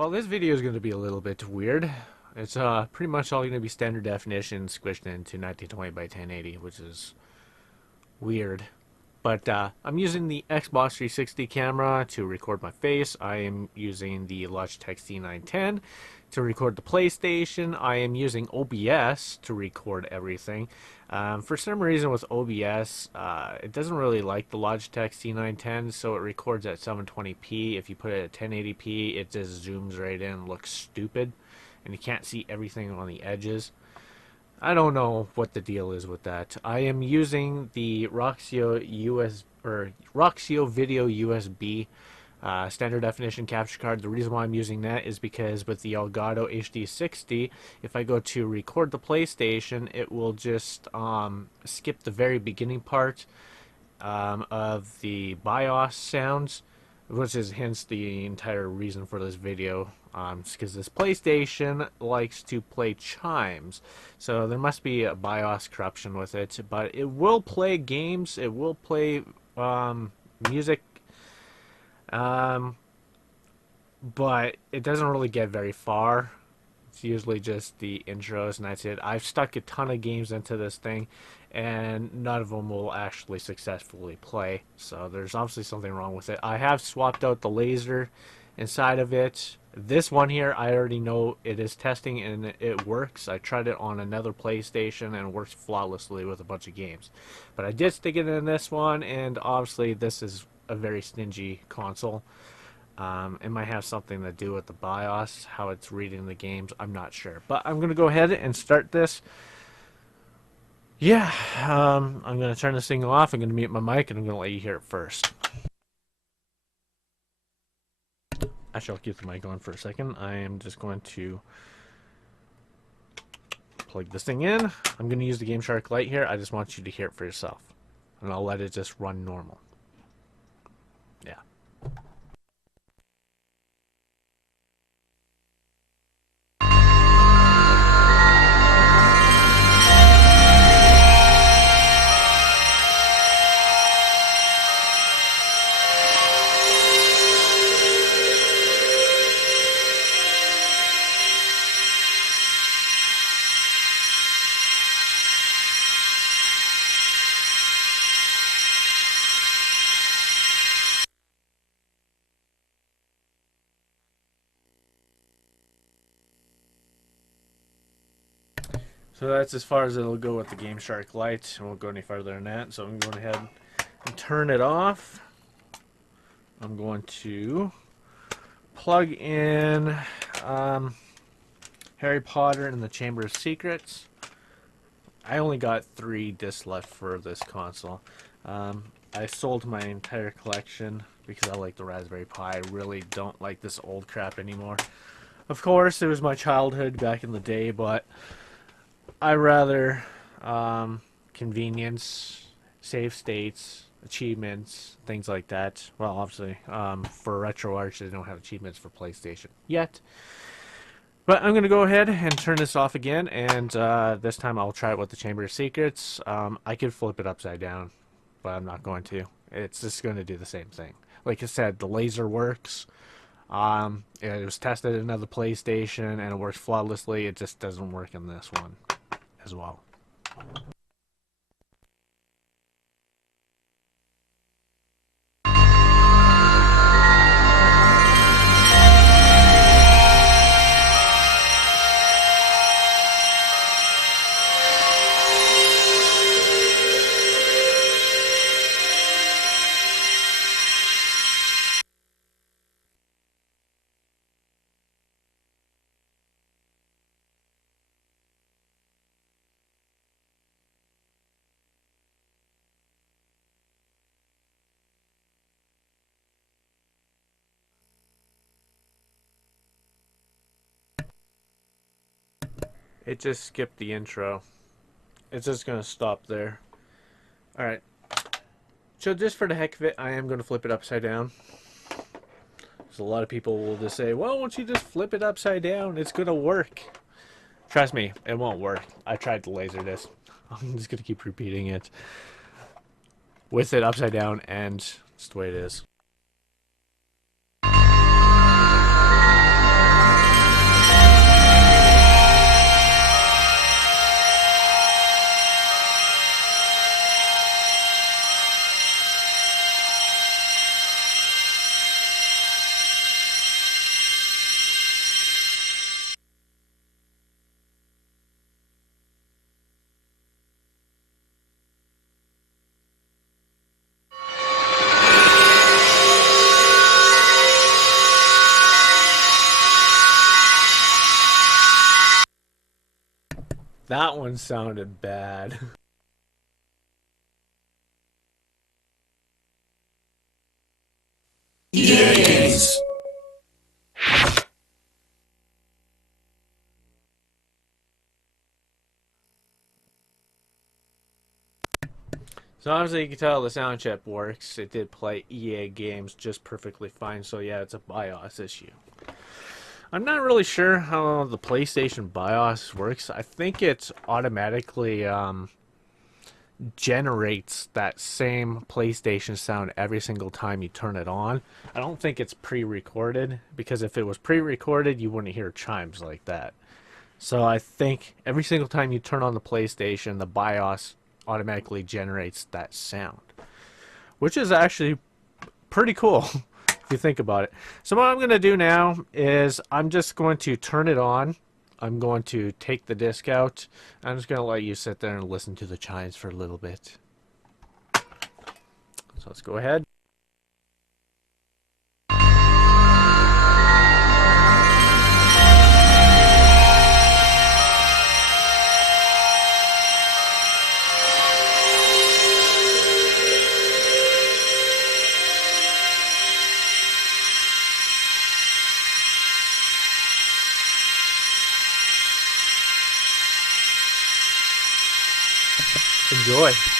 Well, this video is going to be a little bit weird. It's pretty much all going to be standard definition squished into 1920 by 1080, which is weird. But I'm using the Xbox 360 camera to record my face. I am using the Logitech C910 to record the PlayStation. I am using OBS to record everything. For some reason with OBS, it doesn't really like the Logitech C910, so it records at 720p. If you put it at 1080p, it just zooms right in, looks stupid, and you can't see everything on the edges. I don't know what the deal is with that. I am using the Roxio Video USB standard definition capture card. The reason why I'm using that is because with the Elgato HD60, if I go to record the PlayStation, it will just skip the very beginning part of the BIOS sounds, which is hence the entire reason for this video. Because this PlayStation likes to play Chimes, so there must be a BIOS corruption with it. But it will play games, it will play music, but it doesn't really get very far. It's usually just the intros, and that's it. I've stuck a ton of games into this thing, and none of them will actually successfully play. So there's obviously something wrong with it. I have swapped out the laser inside of it. This one here, I already know it is testing and it works. I tried it on another PlayStation and it works flawlessly with a bunch of games. But I did stick it in this one, and obviously this is a very stingy console. It might have something to do with the BIOS, how it's reading the games. I'm not sure. But I'm going to go ahead and start this. Yeah, I'm going to turn this thing off. I'm going to mute my mic and I'm going to let you hear it first. Actually, I'll keep the mic on for a second. I am just going to plug this thing in. I'm going to use the GameShark light here. I just want you to hear it for yourself. And I'll let it just run normal. Yeah. So that's as far as it'll go with the GameShark light. It won't go any farther than that. So I'm going ahead and turn it off. I'm going to plug in Harry Potter and the Chamber of Secrets. I only got 3 discs left for this console. I sold my entire collection because I like the Raspberry Pi. I really don't like this old crap anymore. Of course, it was my childhood back in the day, but I rather convenience, save states, achievements, things like that. Well, obviously, for RetroArch, they don't have achievements for PlayStation yet. But I'm going to go ahead and turn this off again, and this time I'll try it with the Chamber of Secrets. I could flip it upside down, but I'm not going to. It's just going to do the same thing. Like I said, the laser works. It was tested in another PlayStation, and it works flawlessly. It just doesn't work in this one as well. It just skipped the intro. It's just going to stop there. Alright. So just for the heck of it, I am going to flip it upside down. So a lot of people will just say, well, why don't you just flip it upside down? It's going to work. Trust me, it won't work. I tried to laser this. I'm just going to keep repeating it. With it upside down, and it's the way it is. one sounded bad. Yes. So obviously you can tell the sound chip works. It did play EA games just perfectly fine. So yeah, it's a BIOS issue. I'm not really sure how the PlayStation BIOS works. I think it automatically generates that same PlayStation sound every single time you turn it on. I don't think it's pre-recorded, because if it was pre-recorded, you wouldn't hear chimes like that. So I think every single time you turn on the PlayStation, the BIOS automatically generates that sound, which is actually pretty cool if you think about it. So what I'm going to do now is I'm just going to turn it on. I'm going to take the disc out. I'm just going to let you sit there and listen to the chimes for a little bit. So let's go ahead. Enjoy.